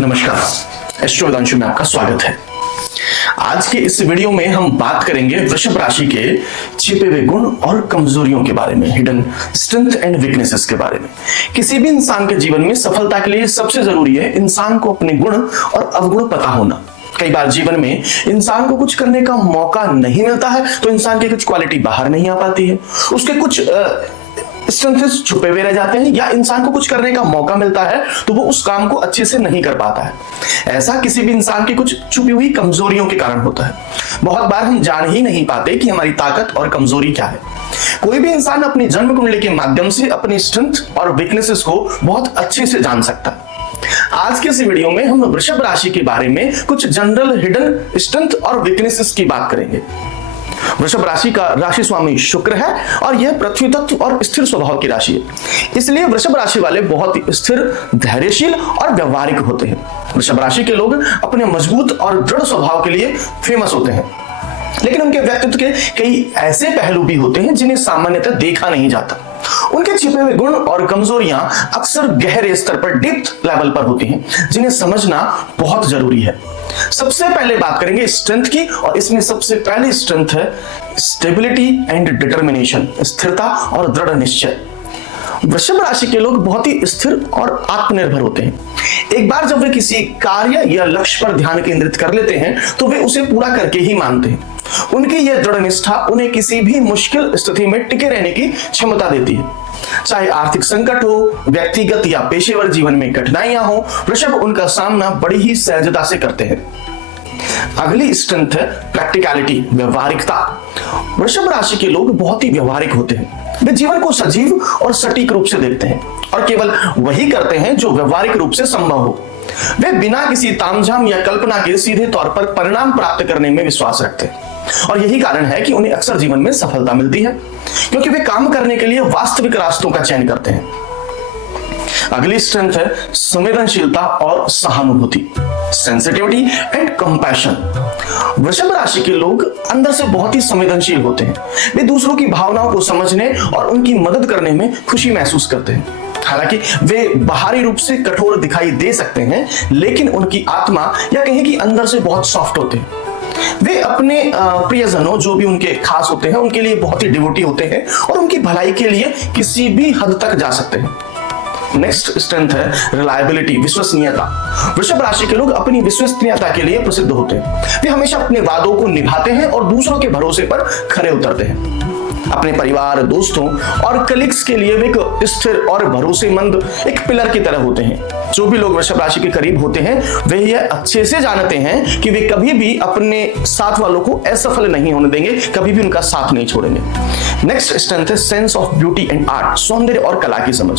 नमस्कार, एस्ट्रो वेदांशु में आपका स्वागत है। आज के इस वीडियो में हम बात करेंगे वृषभ राशि के छिपे हुए गुण और कमजोरियों के बारे में, हिडन स्ट्रेंथ एंड वीकनेसेस के बारे में। किसी भी इंसान के जीवन में सफलता के लिए सबसे जरूरी है इंसान को अपने गुण और अवगुण पता होना। कई बार जीवन में इंसान को कुछ करने का मौका नहीं मिलता है तो इंसान की कुछ क्वालिटी बाहर नहीं आ पाती है, उसके कुछ स्ट्रेंथ्स छुपे हुए रह जाते हैं, या इंसान को कुछ करने का मौका मिलता है तो वो उस काम को अच्छे से नहीं कर पाता है। ऐसा किसी भी इंसान की कुछ छुपी हुई कमजोरियों के कारण होता है। बहुत बार हम जान ही नहीं पाते कि हमारी ताकत और कमजोरी क्या है। कोई भी इंसान अपनी जन्म कुंडली के माध्यम से अपनी स्ट्रेंथ और वीकनेसेस को बहुत अच्छे से जान सकता है। आज के इस वीडियो में हम वृषभ राशि के बारे में कुछ जनरल हिडन स्ट्रेंथ और वीकनेसेस की बात करेंगे। वृषभ राशि का राशि स्वामी शुक्र है और यह पृथ्वी तत्व और स्थिर स्वभाव की राशि है, इसलिए वृषभ राशि वाले बहुत ही स्थिर, धैर्यशील और व्यवहारिक होते हैं। वृषभ राशि के लोग अपने मजबूत और दृढ़ स्वभाव के लिए फेमस होते हैं, लेकिन उनके व्यक्तित्व के कई ऐसे पहलू भी होते हैं जिन्हें सामान्यतः देखा नहीं जाता। उनके छिपे हुए गुण और कमजोरियां अक्सर गहरे स्तर पर, डेप्थ लेवल पर होती हैं, जिन्हें समझना बहुत जरूरी है। सबसे पहले बात करेंगे स्ट्रेंथ की, और इसमें सबसे पहली स्ट्रेंथ है स्टेबिलिटी एंड डिटर्मिनेशन, स्थिरता और दृढ़ निश्चय। वृषभ राशि के लोग बहुत ही स्थिर और आत्मनिर्भर होते हैं। एक बार जब वे किसी कार्य या लक्ष्य पर ध्यान केंद्रित कर लेते हैं तो वे उसे पूरा करके ही मानते हैं। उनकी यह दृढ़ निष्ठा उन्हें किसी भी मुश्किल स्थिति में टिके रहने की क्षमता देती है। चाहे आर्थिक संकट हो, व्यक्तिगत या पेशेवर जीवन में कठिनाइयां हो, वृषभ उनका सामना बड़ी ही सहजता से करते हैं। अगली स्ट्रेंथ है प्रैक्टिकलिटी, व्यवहारिकता। वृषभ राशि के लोग बहुत ही व्यवहारिक होते हैं। वे जीवन को सजीव और सटीक रूप से देखते हैं और केवल वही करते हैं जो व्यवहारिक रूप से संभव हो। वे बिना किसी तामझाम या कल्पना के सीधे तौर पर परिणाम प्राप्त करने में विश्वास रखते हैं, और यही कारण है कि उन्हें अक्सर जीवन में सफलता मिलती है, क्योंकि वे काम करने के लिए वास्तविक रास्तों का चयन करते हैं। अगली स्ट्रेंथ है संवेदनशीलता और सहानुभूति, सेंसिटिविटी एंड कंपैशन। वृषभ राशि के लोग अंदर से बहुत ही संवेदनशील होते हैं। वे दूसरों की भावनाओं को समझने और उनकी मदद करने में खुशी महसूस करते हैं। हालांकि वे बाहरी रूप से कठोर दिखाई दे सकते हैं, लेकिन उनकी आत्मा या कहें कि अंदर से बहुत सॉफ्ट होते हैं। वे अपने प्रियजनों, जो भी उनके खास होते हैं, उनके लिए बहुत ही डिवोटी होते हैं और उनकी भलाई के लिए किसी भी हद तक जा सकते हैं। नेक्स्ट स्ट्रेंथ है रिलायबिलिटी, विश्वसनीयता। वृषभ राशि के लोग अपनी विश्वसनीयता के लिए प्रसिद्ध होते हैं। वे हमेशा अपने वादों को निभाते हैं और दूसरों के भरोसे पर खरे उतरते हैं। अपने परिवार, दोस्तों और कलीग्स के लिए वे एक स्थिर और भरोसेमंद एक पिलर की तरह होते हैं। जो भी लोग वृषभ राशि के करीब होते हैं वे यह अच्छे से जानते हैं कि वे कभी भी अपने साथ वालों को असफल नहीं होने देंगे, कभी भी उनका साथ नहीं छोड़ेंगे। नेक्स्ट स्ट्रेंथ है sense of beauty and art, सौंदर्य और कला की समझ।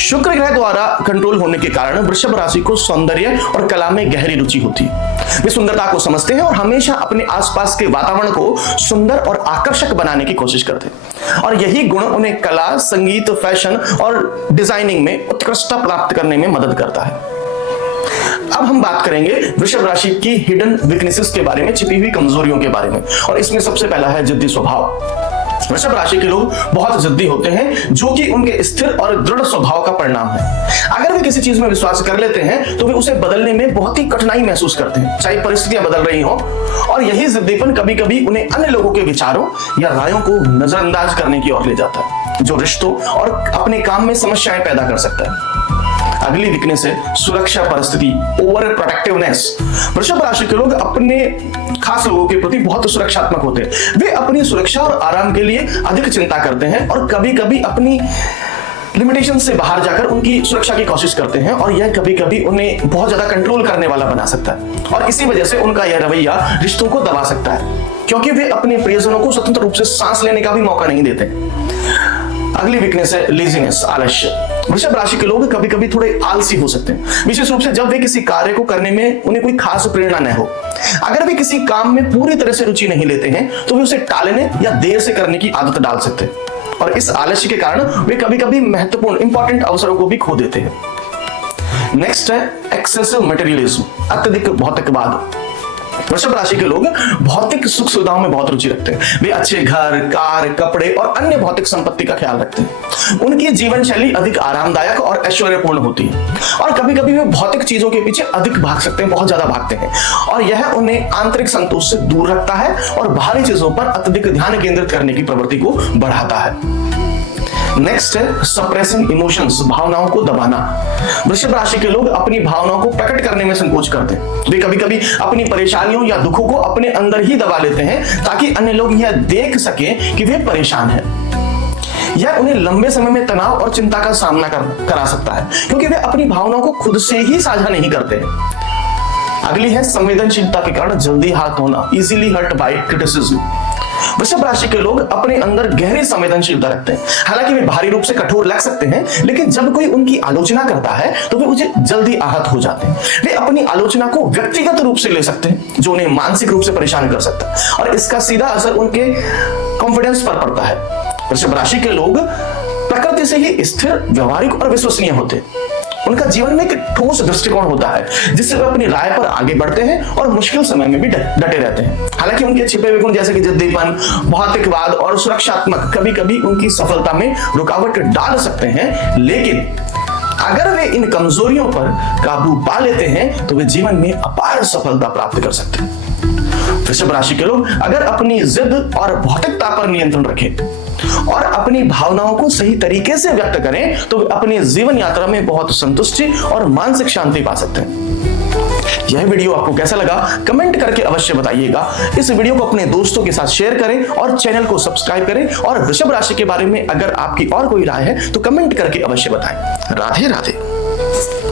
शुक्र ग्रह द्वारा कंट्रोल होने के कारण वृषभ राशि को सौंदर्य और कला में गहरी रुचि होती है। वे सुंदरता को समझते हैं और हमेशा अपने आसपास के वातावरण को सुंदर और आकर्षक बनाने की कोशिश करते हैं, और यही गुण उन्हें कला, संगीत, फैशन और डिजाइनिंग में उत्कृष्टता प्राप्त करने में मदद करता है। अब हम बात करेंगे वृषभ राशि की हिडन वीकनेसेस के बारे में, छिपी हुई कमजोरियों के बारे में, और इसमें सबसे पहला है जिद्दी स्वभाव। वृषभ राशि के लोग बहुत जिद्दी होते हैं, जो कि उनके स्थिर और दृढ़ स्वभाव का परिणाम है। अगर वे किसी चीज में विश्वास कर लेते हैं तो वे उसे बदलने में बहुत ही कठिनाई महसूस करते हैं, चाहे परिस्थितियां बदल रही हो, और यही जिद्दीपन कभी कभी उन्हें अन्य लोगों के विचारों या रायों को नजरअंदाज करने की ओर ले जाता है, जो रिश्तों और अपने काम में समस्याएं पैदा कर सकता है। अगली वीकनेस है सुरक्षा परिस्थिति, ओवर प्रोटेक्टिवनेस। वृषभ राशि के लोग अपने खास लोगों के प्रति बहुत सुरक्षात्मक होते हैं। वे अपनी सुरक्षा और आराम के लिए अधिक चिंता करते हैं और कभी कभी अपनी लिमिटेशन से बाहर जाकर उनकी सुरक्षा की कोशिश करते हैं, और यह कभी कभी उन्हें बहुत ज्यादा कंट्रोल करने वाला बना सकता है, और इसी वजह से उनका यह रवैया रिश्तों को दबा सकता है, क्योंकि वे अपने प्रियजनों को स्वतंत्र रूप से सांस लेने का भी मौका नहीं देते। अगली वीकनेस है लेजीनेस, आलस्य। वृषभ राशि के लोग कभी कभी थोड़े आलसी हो सकते हैं, विशेष रूप से जब वे किसी कार्य को करने में उन्हें कोई खास प्रेरणा न हो। अगर वे किसी काम में पूरी तरह से रुचि नहीं लेते हैं तो वे उसे टालने या देर से करने की आदत डाल सकते हैं, और इस आलस्य के कारण वे कभी कभी महत्वपूर्ण इंपॉर्टेंट अवसरों को भी खो देते हैं। नेक्स्ट है एक्सेसिव मटेरियलिज्म, अत्यधिक भौतिकवाद। वृषभ राशि के लोग भौतिक सुख सुविधाओं में बहुत रुचि रखते हैं। वे अच्छे घर, कार, कपड़े और अन्य भौतिक संपत्ति का ख्याल रखते हैं। उनकी जीवन शैली अधिक आरामदायक और ऐश्वर्यपूर्ण होती है और कभी कभी वे भौतिक चीजों के पीछे अधिक भाग सकते हैं, बहुत ज्यादा भागते हैं और यह उन्हें आंतरिक संतोष से दूर रखता है और बाहरी चीजों पर अत्यधिक ध्यान केंद्रित करने की प्रवृत्ति को बढ़ाता है। नेक्स्ट है सप्रेसिंग इमोशंस, भावनाओं को दबाना। वृषभ राशि के लोग अपनी भावनाओं को प्रकट करने में संकोच करते हैं। वे कभी कभी अपनी परेशानियों या दुखों को अपने अंदर ही दबा लेते हैं ताकि अन्य लोग यह देख सकें कि वे परेशान हैं। यह उन्हें लंबे समय में तनाव और चिंता का सामना करा सकता है क्योंकि वे अपनी भावनाओं को खुद से ही साझा नहीं करते हैं। अगली है संवेदनशीलता के कारण जल्दी आहत होना, इजीली हर्ट बाय क्रिटिसिज्म। वृषभ राशि के लोग अपने अंदर गहरी संवेदनशीलता रखते हैं। हालांकि वे बाहरी रूप से कठोर लग सकते हैं, लेकिन जब कोई उनकी आलोचना करता है तो वे उसे जल्दी आहत हो जाते हैं। वे अपनी आलोचना को व्यक्तिगत रूप से ले सकते हैं, जो उन्हें मानसिक रूप से परेशान कर सकता है और इसका सीधा असर उनके कॉन्फिडेंस पर पड़ता है। वृषभ राशि के लोग प्रकृति से ही स्थिर, व्यवहारिक और विश्वसनीय होते हैं। उनका जीवन में एक ठोस दृष्टिकोण होता है जिससे वे अपनी राय पर आगे बढ़ते हैं और मुश्किल समय में भी डटे रहते हैं। हालांकि उनके छिपे हुए गुण जैसे कि जिद्दीपन, भौतिकवाद और सुरक्षात्मक कभी कभी उनकी सफलता में रुकावट डाल सकते हैं, लेकिन अगर वे इन कमजोरियों पर काबू पा लेते हैं तो वे जीवन में अपार सफलता प्राप्त कर सकते हैं। वृषभ राशि के लोग अगर अपनी जिद और भौतिकता पर नियंत्रण रखें और अपनी भावनाओं को सही तरीके से व्यक्त करें तो वे अपनी जीवन यात्रा में बहुत संतुष्टि और मानसिक शांति पा सकते हैं। यह वीडियो आपको कैसा लगा कमेंट करके अवश्य बताइएगा। इस वीडियो को अपने दोस्तों के साथ शेयर करें और चैनल को सब्सक्राइब करें और वृषभ राशि के बारे में अगर आपकी और कोई राय है तो कमेंट करके अवश्य बताएं। राधे राधे।